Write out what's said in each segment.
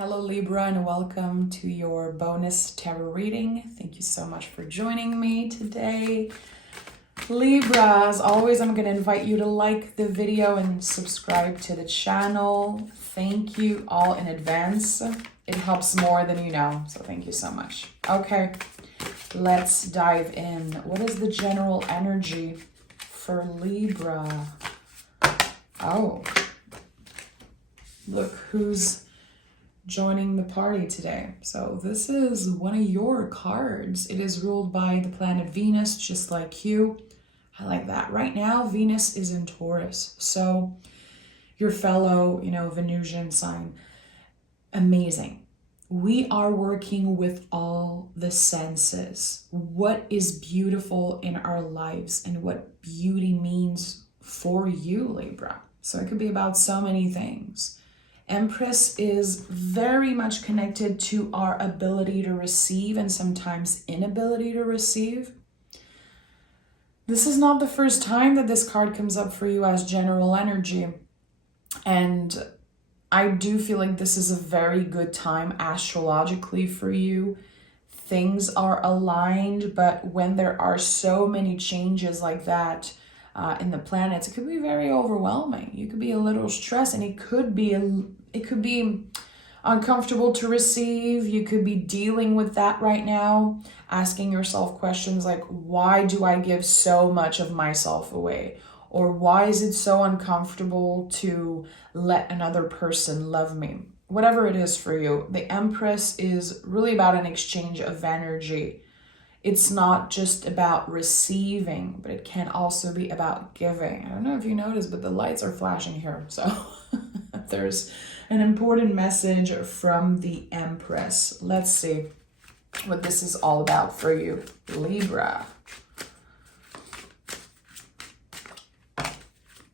Hello Libra and welcome to your bonus tarot reading. Thank you so much for joining me today. Libra, as always, I'm going to invite you to like the video and subscribe to the channel. Thank you all in advance. It helps more than you know, so thank you so much. Okay, let's dive in. What is the general energy for Libra? Oh, look who's joining the party today. So this is one of your cards. It is ruled by the planet Venus, just like you. I like that. Right now, Venus is in Taurus. So your fellow, Venusian sign. Amazing. We are working with all the senses. What is beautiful in our lives and what beauty means for you, Libra. So it could be about so many things. Empress is very much connected to our ability to receive and sometimes inability to receive. This is not the first time that this card comes up for you as general energy. And I do feel like this is a very good time astrologically for you. Things are aligned, but when there are so many changes like that, in the planets, it could be very overwhelming. You could be a little stressed, and it could be uncomfortable to receive. You could be dealing with that right now, asking yourself questions like, why do I give so much of myself away? Or why is it so uncomfortable to let another person love me? Whatever it is for you, the Empress is really about an exchange of energy. It's not just about receiving, but it can also be about giving. I don't know if you noticed, but the lights are flashing here. So there's an important message from the Empress. Let's see what this is all about for you, Libra.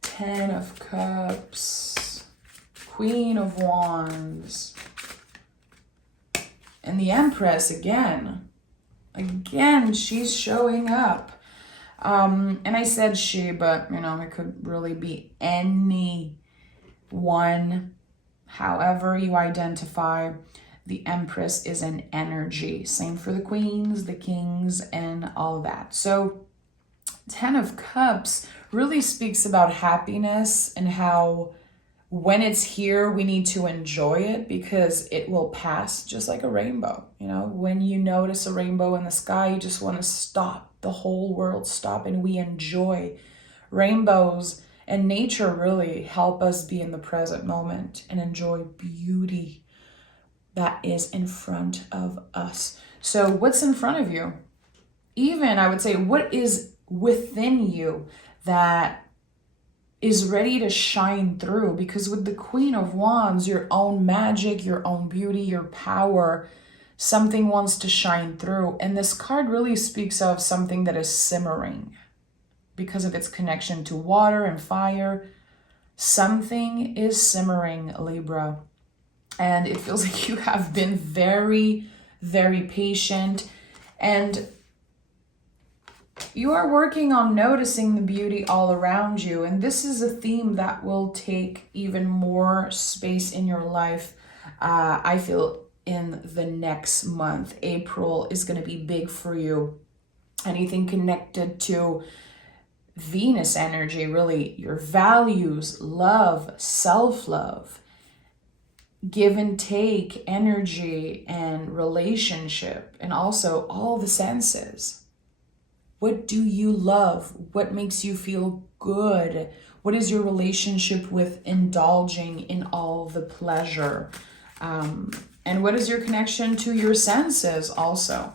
10 of Cups, Queen of Wands, and the Empress again. Again, she's showing up. And I said she, but, it could really be anyone. However you identify, the Empress is an energy. Same for the queens, the kings, and all that. So 10 of Cups really speaks about happiness and how when it's here, we need to enjoy it because it will pass just like a rainbow. When you notice a rainbow in the sky, you just want to stop, the whole world stop, and we enjoy rainbows. And nature really help us be in the present moment and enjoy beauty that is in front of us. So what's in front of you? Even, I would say, what is within you that is ready to shine through? Because with the Queen of Wands, your own magic, your own beauty, your power, something wants to shine through. And this card really speaks of something that is simmering because of its connection to water and fire. Something is simmering, Libra. And it feels like you have been very, very patient. And you are working on noticing the beauty all around you. And this is a theme that will take even more space in your life. I feel in the next month. April is going to be big for you. Anything connected to Venus energy, really your values, love, self-love, give and take energy and relationship, and also all the senses. What do you love? What makes you feel good? What is your relationship with indulging in all the pleasure? And what is your connection to your senses also?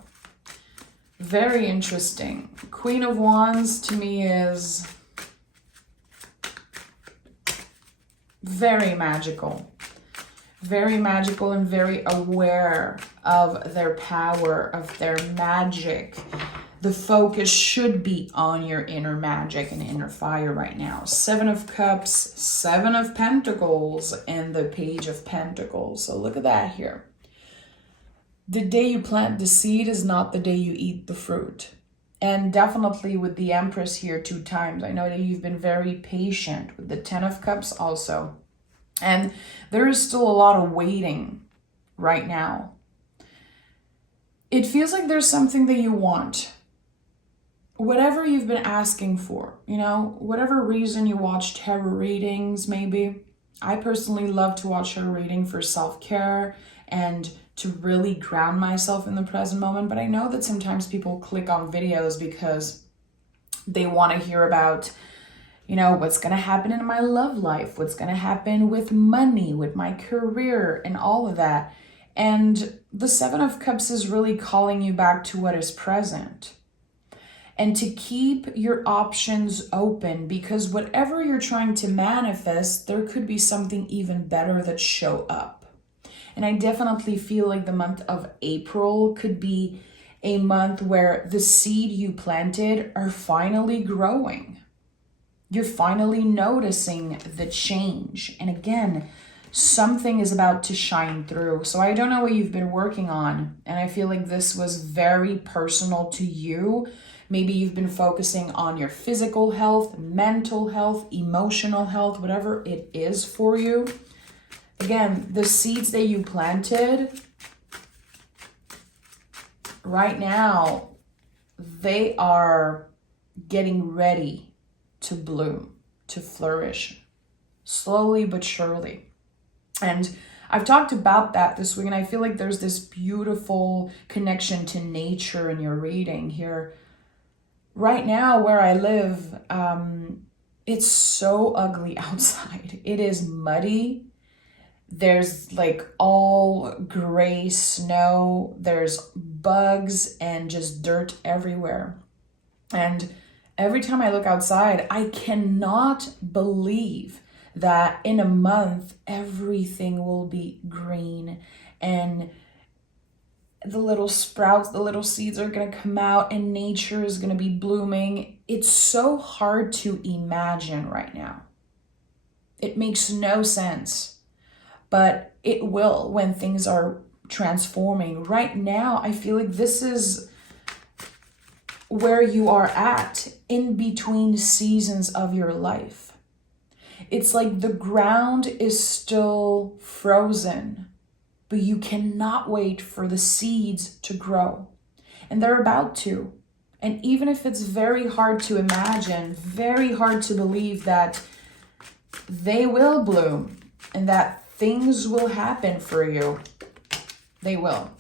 Very interesting. Queen of Wands to me is very magical. Very magical and very aware of their power, of their magic. The focus should be on your inner magic and inner fire right now. 7 of Cups, 7 of Pentacles, and the Page of Pentacles. So look at that here. The day you plant the seed is not the day you eat the fruit. And definitely with the Empress here 2 times. I know that you've been very patient with the 10 of Cups also. And there is still a lot of waiting right now. It feels like there's something that you want. Whatever you've been asking for, whatever reason you watch tarot readings, maybe. I personally love to watch tarot reading for self-care and to really ground myself in the present moment. But I know that sometimes people click on videos because they want to hear about, what's going to happen in my love life, what's going to happen with money, with my career, and all of that. And the Seven of Cups is really calling you back to what is present and to keep your options open, because whatever you're trying to manifest, there could be something even better that show up. And I definitely feel like the month of April could be a month where the seed you planted are finally growing. You're finally noticing the change. And again, something is about to shine through. So I don't know what you've been working on. And I feel like this was very personal to you. Maybe you've been focusing on your physical health, mental health, emotional health, whatever it is for you. Again, the seeds that you planted, right now, they are getting ready to bloom, to flourish, slowly but surely. And I've talked about that this week, and I feel like there's this beautiful connection to nature in your reading here. Right now, where I live, it's so ugly outside. It is muddy. There's like all gray snow. There's bugs and just dirt everywhere. And every time I look outside, I cannot believe that in a month, everything will be green and the little sprouts, the little seeds are going to come out and nature is going to be blooming. It's so hard to imagine right now. It makes no sense, but it will when things are transforming. Right now, I feel like this is where you are at in between seasons of your life. It's like the ground is still frozen, but you cannot wait for the seeds to grow. And they're about to. And even if it's very hard to imagine, very hard to believe that they will bloom and that things will happen for you, they will.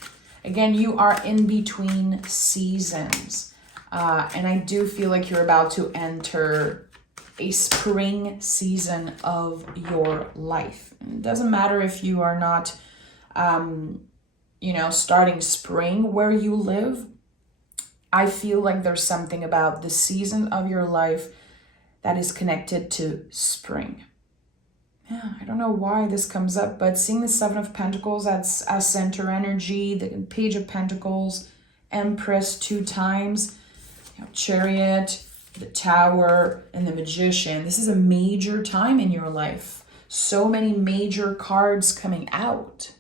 Again, you are in between seasons. And I do feel like you're about to enter a spring season of your life. It doesn't matter if you are not starting spring where you live. I feel like there's something about the season of your life that is connected to spring. Yeah, I don't know why this comes up, but seeing the Seven of Pentacles, that's a center energy, the Page of Pentacles, Empress 2 times, Chariot, the Tower, and the Magician. This is a major time in your life. So many major cards coming out.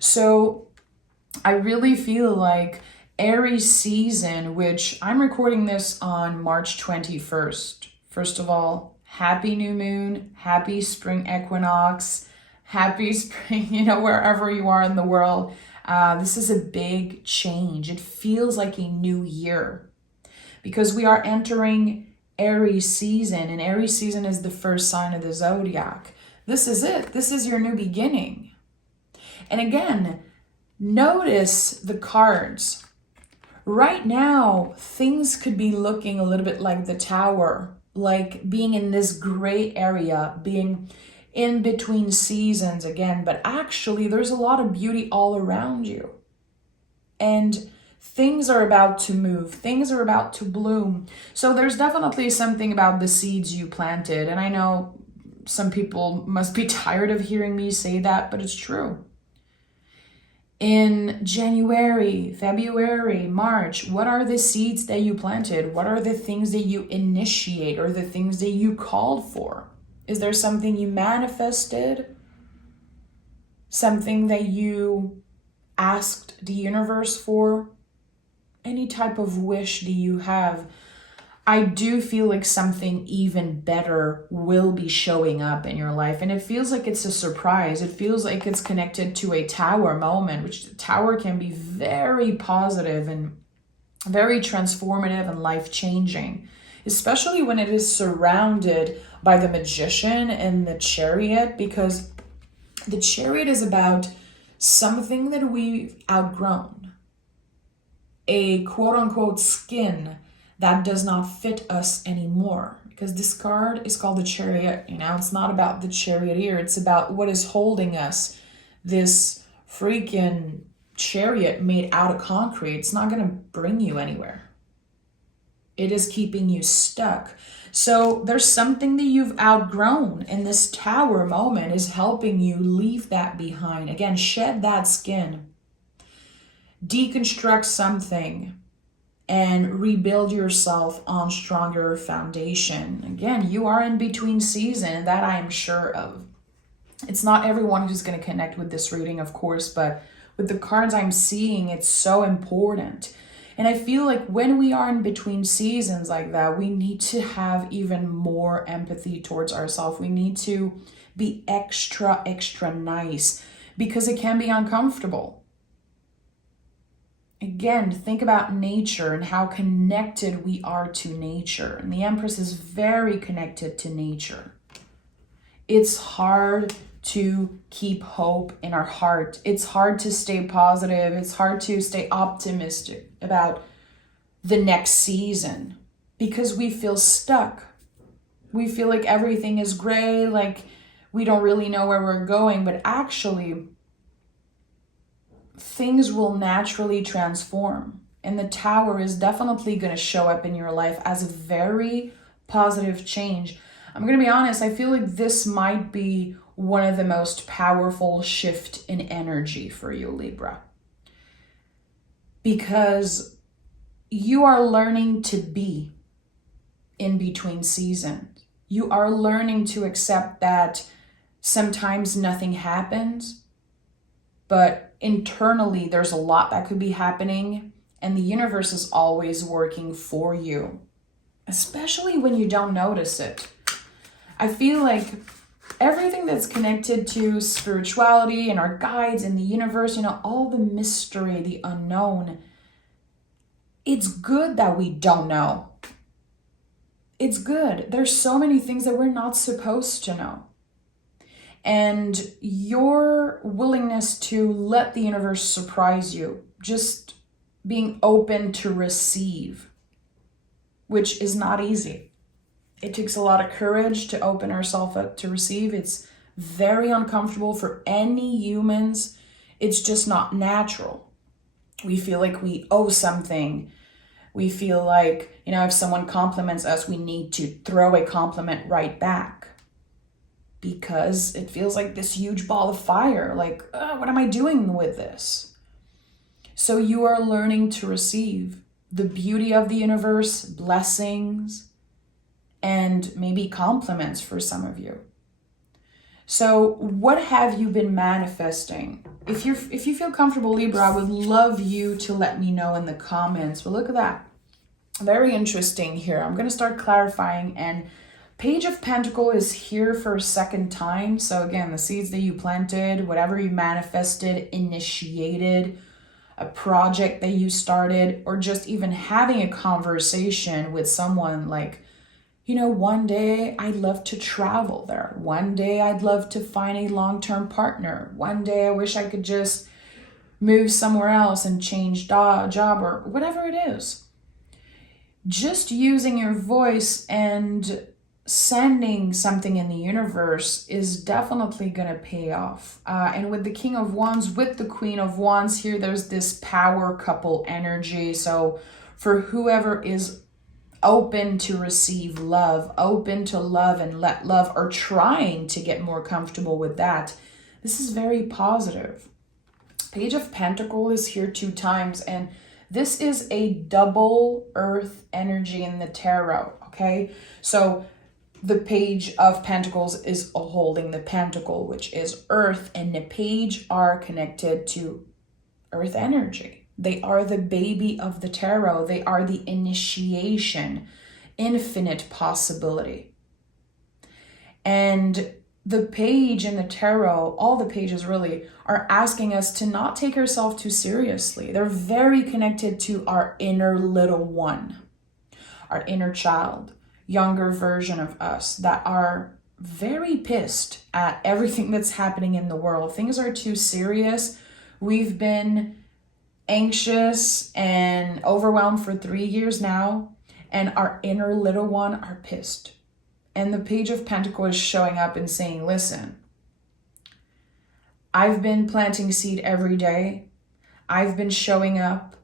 So I really feel like Aries season, which I'm recording this on March 21st. First of all, happy new moon, happy spring equinox, happy spring, wherever you are in the world. This is a big change. It feels like a new year because we are entering Aries season, and Aries season is the first sign of the zodiac. This is it. This is your new beginning. And again, notice the cards. Right now, things could be looking a little bit like the Tower, like being in this gray area, being in between seasons again, but actually there's a lot of beauty all around you. And things are about to move, things are about to bloom. So there's definitely something about the seeds you planted. And I know some people must be tired of hearing me say that, but it's true. In January, February, March, what are the seeds that you planted? What are the things that you initiate or the things that you called for? Is there something you manifested? Something that you asked the universe for? Any type of wish that you have? I do feel like something even better will be showing up in your life. And it feels like it's a surprise. It feels like it's connected to a tower moment, which the tower can be very positive and very transformative and life-changing, especially when it is surrounded by the magician and the chariot, because the chariot is about something that we've outgrown, a quote-unquote skin that does not fit us anymore. Because this card is called the chariot, it's not about the charioteer, it's about what is holding us. This freaking chariot made out of concrete, it's not going to bring you anywhere. It is keeping you stuck. So there's something that you've outgrown, and this tower moment is helping you leave that behind. Again, shed that skin, deconstruct something, and rebuild yourself on stronger foundation. Again, you are in between season, that I am sure of. It's not everyone who's going to connect with this reading, of course, but with the cards I'm seeing, it's so important. And I feel like when we are in between seasons like that, we need to have even more empathy towards ourselves. We need to be extra, extra nice, because it can be uncomfortable. Again, think about nature and how connected we are to nature. And the Empress is very connected to nature. It's hard to keep hope in our heart. It's hard to stay positive. It's hard to stay optimistic about the next season because we feel stuck. We feel like everything is gray, like we don't really know where we're going, but actually things will naturally transform. And the tower is definitely going to show up in your life as a very positive change. I'm going to be honest, I feel like this might be one of the most powerful shift in energy for you, Libra. Because you are learning to be in between seasons. You are learning to accept that sometimes nothing happens, but internally there's a lot that could be happening, and the universe is always working for you, especially when you don't notice it. I feel like everything that's connected to spirituality and our guides in the universe, all the mystery, the unknown, it's good that we don't know. It's good. There's so many things that we're not supposed to know. And your willingness to let the universe surprise you, just being open to receive, which is not easy. It takes a lot of courage to open ourselves up to receive. It's very uncomfortable for any humans. It's just not natural. We feel like we owe something. We feel like, if someone compliments us, we need to throw a compliment right back, because it feels like this huge ball of fire. Like, what am I doing with this? So you are learning to receive the beauty of the universe, blessings, and maybe compliments for some of you. So what have you been manifesting? If you feel comfortable, Libra, I would love you to let me know in the comments. But look at that. Very interesting here. I'm going to start clarifying, and Page of Pentacles is here for a second time. So again, the seeds that you planted, whatever you manifested, initiated, a project that you started, or just even having a conversation with someone like, one day I'd love to travel there. One day I'd love to find a long-term partner. One day I wish I could just move somewhere else and change job or whatever it is. Just using your voice and sending something in the universe is definitely going to pay off. And with the King of Wands, with the Queen of Wands here, there's this power couple energy. So for whoever is open to receive love, open to love and let love, or trying to get more comfortable with that, this is very positive. Page of Pentacles is here 2 times, and this is a double earth energy in the tarot, okay? So the Page of Pentacles is holding the pentacle, which is earth, and the page are connected to earth energy. They are the baby of the tarot. They are the initiation. infinite possibility. And the page in the tarot, all the pages really, are asking us to not take ourselves too seriously. They're very connected to our inner little one, our inner child, younger version of us that are very pissed at everything that's happening in the world. Things are too serious. We've been anxious and overwhelmed for 3 years now, and our inner little one are pissed. And the Page of Pentacles is showing up and saying, listen, I've been planting seed every day. I've been showing up.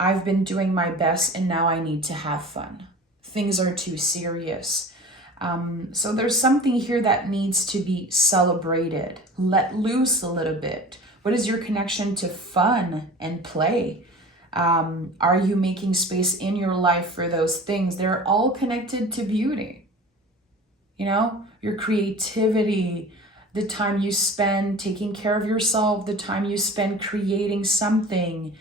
I've been doing my best, and now I need to have fun. Things are too serious. So there's something here that needs to be celebrated, let loose a little bit. What is your connection to fun and play? Are you making space in your life for those things? They're all connected to beauty. You know, your creativity, the time you spend taking care of yourself, the time you spend creating something.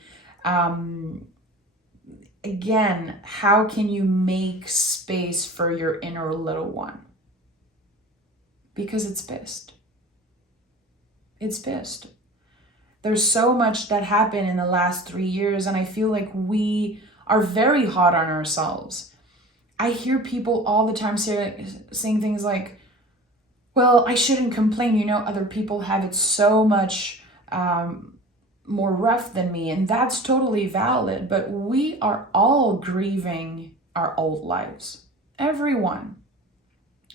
Again, how can you make space for your inner little one? Because it's pissed. It's pissed. There's so much that happened in the last 3 years, and I feel like we are very hard on ourselves. I hear people all the time saying things like, well, I shouldn't complain. You know, other people have it so much more rough than me. And that's totally valid. But we are all grieving our old lives. Everyone.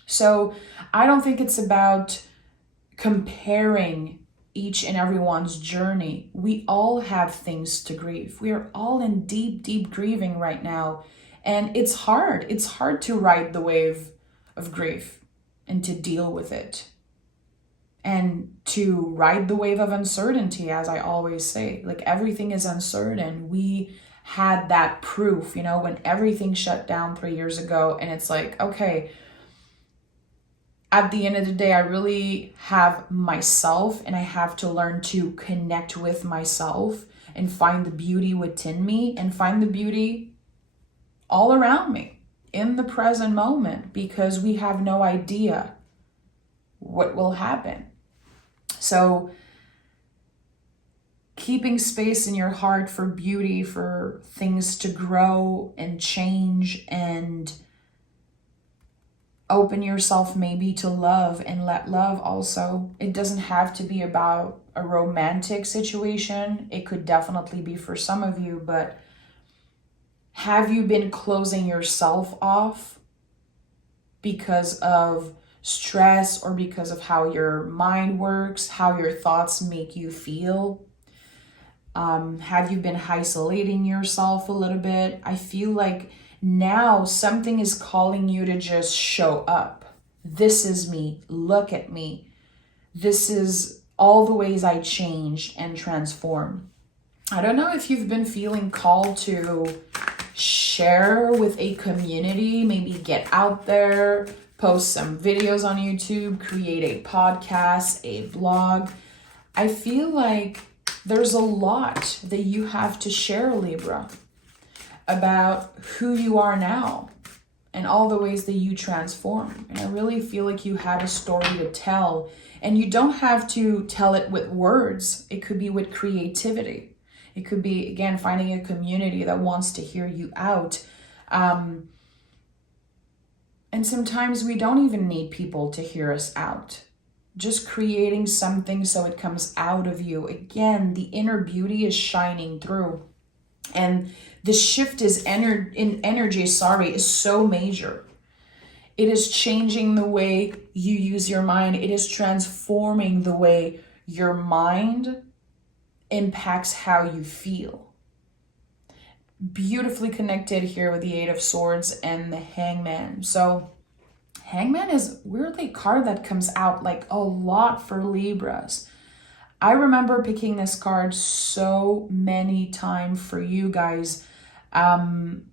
So I don't think it's about comparing each and everyone's journey. We all have things to grieve. We are all in deep, deep grieving right now. And it's hard. It's hard to ride the wave of grief and to deal with it. And to ride the wave of uncertainty, as I always say. Like, everything is uncertain. We had that proof, you know, when everything shut down 3 years ago. And it's like, okay, at the end of the day, I really have myself, and I have to learn to connect with myself and find the beauty within me and find the beauty all around me in the present moment, because we have no idea what will happen. So keeping space in your heart for beauty, for things to grow and change, and open yourself maybe to love, and let love also. It doesn't have to be about a romantic situation. It could definitely be for some of you, but have you been closing yourself off because of stress, or because of how your mind works, how your thoughts make you feel? Have you been isolating yourself a little bit? I feel like now something is calling you to just show up. This is me. Look at me. This is all the ways I changed and transformed. I don't know if you've been feeling called to share with a community, maybe get out there, post some videos on YouTube, create a podcast, a blog. I feel like there's a lot that you have to share, Libra, about who you are now and all the ways that you transform. And I really feel like you have a story to tell, and you don't have to tell it with words. It could be with creativity. It could be, again, finding a community that wants to hear you out. And sometimes we don't even need people to hear us out. Just creating something so it comes out of you. Again, the inner beauty is shining through. And the shift in energy is so major. It is changing the way you use your mind. It is transforming the way your mind impacts how you feel. Beautifully connected here with the Eight of Swords and the Hangman. So Hangman is weirdly a card that comes out like a lot for Libras. I remember picking this card so many times for you guys. And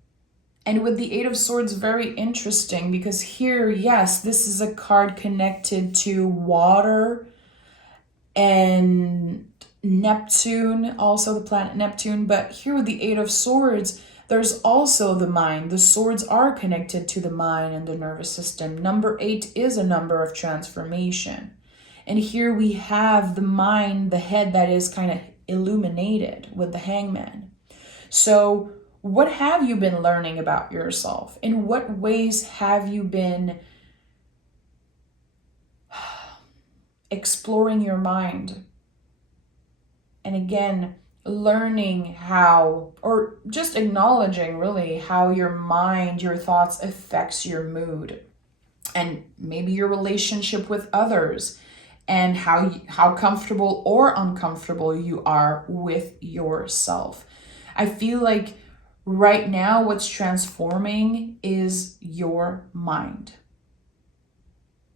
with the Eight of Swords, very interesting, because here, yes, this is a card connected to water and Neptune, also the planet Neptune. But here with the Eight of Swords, There's also the mind. The swords are connected to the mind and the nervous system. Number 8 is a number of transformation. And here we have the mind, the head that is kind of illuminated with the hangman. So what have you been learning about yourself? In what ways have you been exploring your mind? And again, learning how, or just acknowledging really how your mind, your thoughts affects your mood and maybe your relationship with others, and how comfortable or uncomfortable you are with yourself. I feel like right now what's transforming is your mind.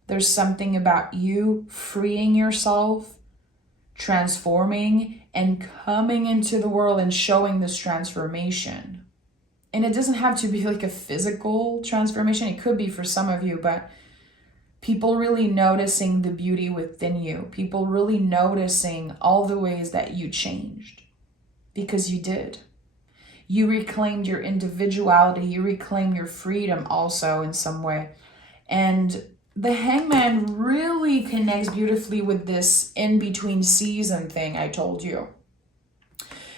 There's something about you freeing yourself, transforming, and coming into the world and showing this transformation. And it doesn't have to be like a physical transformation. It could be for some of you, but people really noticing the beauty within you. People really noticing all the ways that you changed. Because you did. You reclaimed your individuality. You reclaimed your freedom also in some way. And the hangman really connects beautifully with this in-between season thing I told you.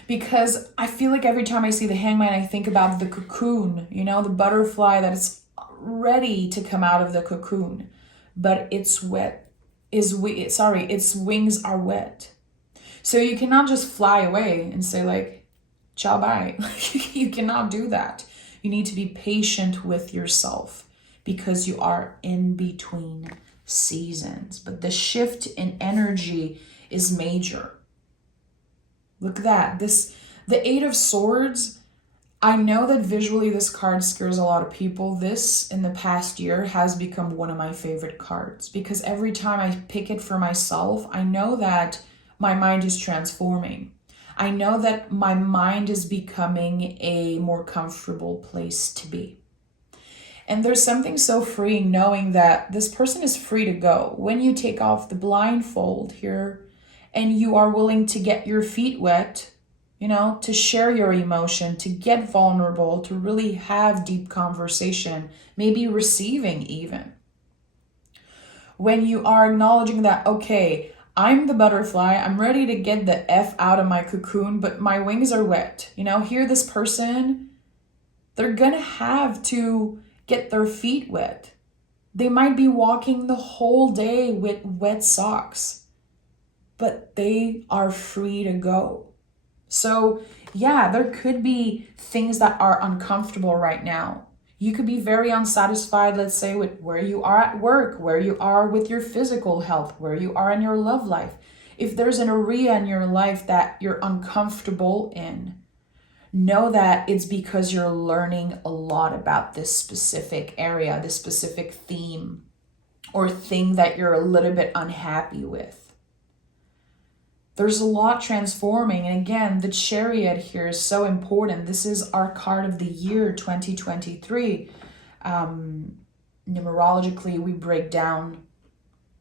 Because I feel like every time I see the hangman, I think about the cocoon, you know, the butterfly that is ready to come out of the cocoon. But its wings are wet. So you cannot just fly away and say like, ciao, bye. You cannot do that. You need to be patient with yourself, because you are in between seasons. But the shift in energy is major. Look at that. The 8 of Swords, I know that visually this card scares a lot of people. This, in the past year, has become one of my favorite cards, because every time I pick it for myself, I know that my mind is transforming. I know that my mind is becoming a more comfortable place to be. And there's something so freeing knowing that this person is free to go. When you take off the blindfold here and you are willing to get your feet wet, you know, to share your emotion, to get vulnerable, to really have deep conversation, maybe receiving even. When you are acknowledging that, okay, I'm the butterfly, I'm ready to get the F out of my cocoon, but my wings are wet. You know, here this person, they're gonna have to get their feet wet. They might be walking the whole day with wet socks, but they are free to go. So yeah, there could be things that are uncomfortable right now. You could be very unsatisfied, let's say, with where you are at work, where you are with your physical health, where you are in your love life. If there's an area in your life that you're uncomfortable in, know that it's because you're learning a lot about this specific area, this specific theme, or thing that you're a little bit unhappy with. There's a lot transforming. And again, the Chariot here is so important. This is our card of the year 2023. Numerologically, we break down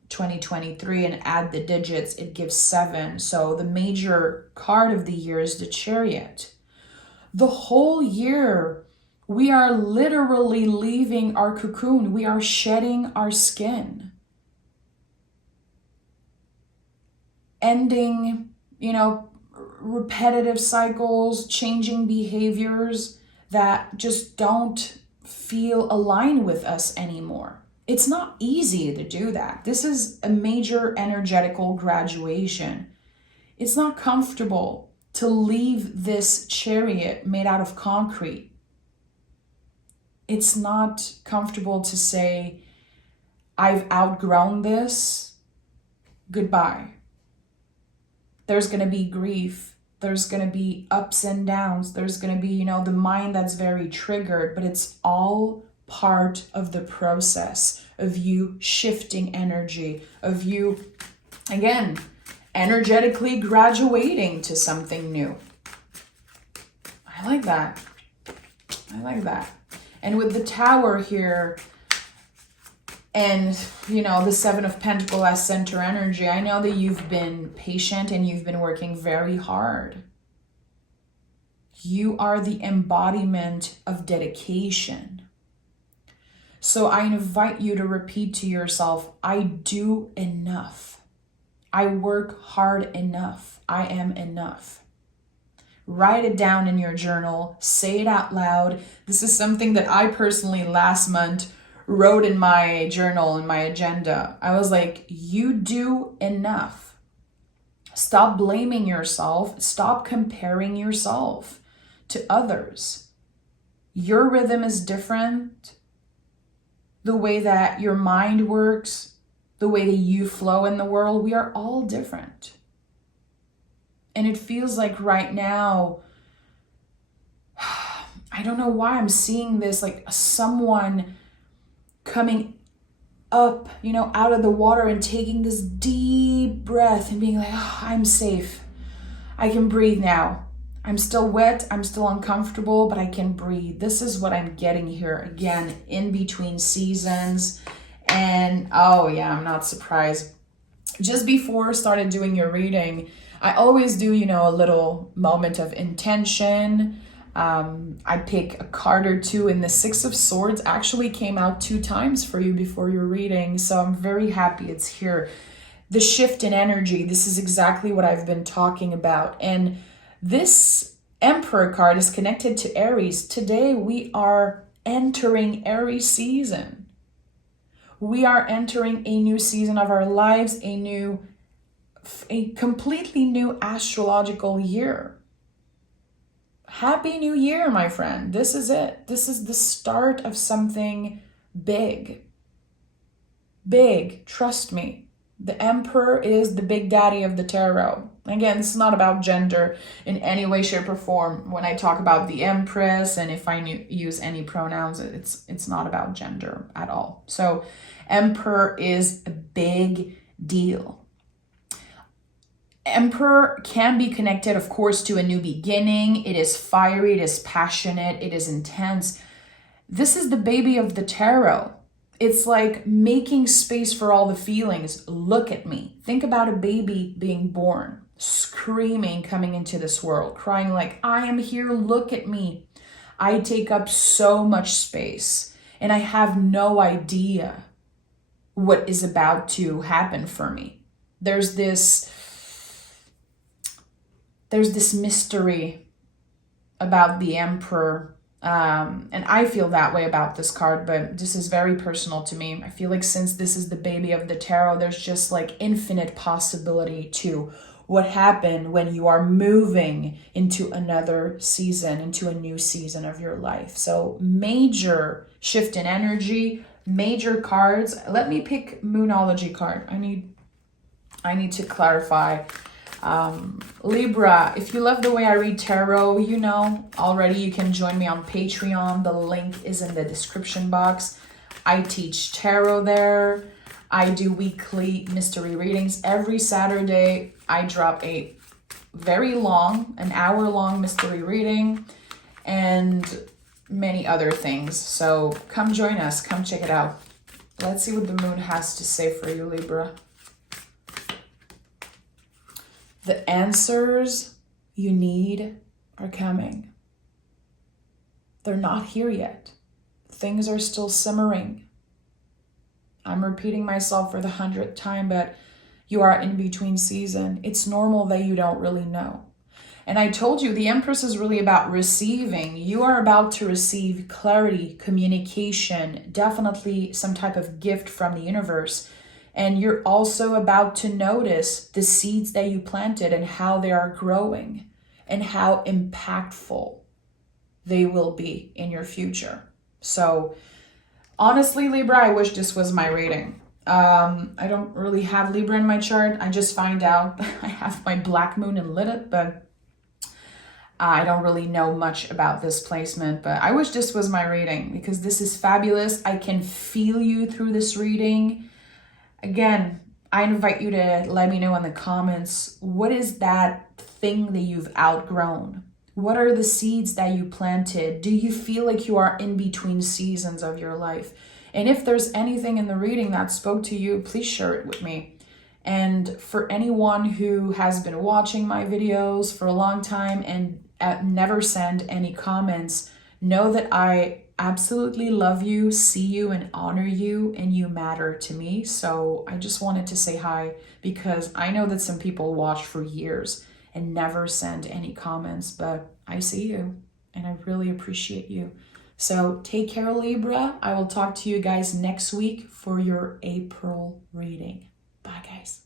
2023 and add the digits. It gives 7. So the major card of the year is the Chariot. The whole year, we are literally leaving our cocoon. We are shedding our skin. Ending, you know, repetitive cycles, changing behaviors that just don't feel aligned with us anymore. It's not easy to do that. This is a major energetical graduation. It's not comfortable to leave this chariot made out of concrete. It's not comfortable to say, I've outgrown this, goodbye. There's going to be grief. There's going to be ups and downs. There's going to be, you know, the mind that's very triggered, but it's all part of the process of you shifting energy, of you, again, energetically graduating to something new. I like that. I like that. And with the Tower here and, you know, the 7 of Pentacles as center energy, I know that you've been patient and you've been working very hard. You are the embodiment of dedication. So I invite you to repeat to yourself, I do enough. I work hard enough. I am enough. Write it down in your journal. Say it out loud. This is something that I personally last month wrote in my journal, in my agenda. I was like, you do enough. Stop blaming yourself. Stop comparing yourself to others. Your rhythm is different. The way that your mind works, the way that you flow in the world, we are all different. And it feels like right now, I don't know why I'm seeing this, like someone coming up, out of the water and taking this deep breath and being like, oh, I'm safe. I can breathe now. I'm still wet. I'm still uncomfortable, but I can breathe. This is what I'm getting here again, in between seasons. And oh yeah, I'm not surprised. Just before I started doing your reading, I always do, a little moment of intention. I pick a card or two, and the Six of Swords actually came out 2 times for you before your reading. So I'm very happy it's here. The shift in energy, this is exactly what I've been talking about. And this Emperor card is connected to Aries. Today we are entering Aries season. We are entering a new season of our lives, a completely new astrological year. Happy New Year, my friend. This is it. This is the start of something big. Big, trust me. The Emperor is the big daddy of the tarot. Again, this is not about gender in any way, shape, or form. When I talk about the Empress, and if I use any pronouns, it's not about gender at all. So Emperor is a big deal. Emperor can be connected, of course, to a new beginning. It is fiery, it is passionate, it is intense. This is the baby of the tarot. It's like making space for all the feelings. Look at me. Think about a baby being born, screaming, coming into this world, crying like, I am here, look at me. I take up so much space, and I have no idea what is about to happen for me. There's this mystery about the Emperor. And I feel that way about this card, but this is very personal to me. I feel like since this is the baby of the tarot, there's just like infinite possibility to what happened when you are moving into another season, into a new season of your life. So major shift in energy, major cards. Let me pick Moonology card. I need to clarify. Libra, if you love the way I read tarot, already you can join me on Patreon. The link is in the description box. I teach tarot there. I do weekly mystery readings. Every Saturday, I drop a very long, an hour-long mystery reading and many other things. So come join us. Come check it out. Let's see what the moon has to say for you, Libra. The answers you need are coming. They're not here yet. Things are still simmering. I'm repeating myself for the 100th time, but you are in between season. It's normal that you don't really know. And I told you, the Empress is really about receiving. You are about to receive clarity, communication, definitely some type of gift from the universe. And you're also about to notice the seeds that you planted and how they are growing and how impactful they will be in your future. So honestly, Libra, I wish this was my reading. I don't really have Libra in my chart. I just find out I have my black moon in Lilith, but I don't really know much about this placement. But I wish this was my reading because this is fabulous. I can feel you through this reading. Again, I invite you to let me know in the comments, what is that thing that you've outgrown? What are the seeds that you planted? Do you feel like you are in between seasons of your life? And if there's anything in the reading that spoke to you, please share it with me. And for anyone who has been watching my videos for a long time and never send any comments, know that I absolutely love you, see you, and honor you, and you matter to me. So I just wanted to say hi, because I know that some people watch for years and never send any comments, but I see you and I really appreciate you. So take care, Libra. I will talk to you guys next week for your April reading. Bye, guys.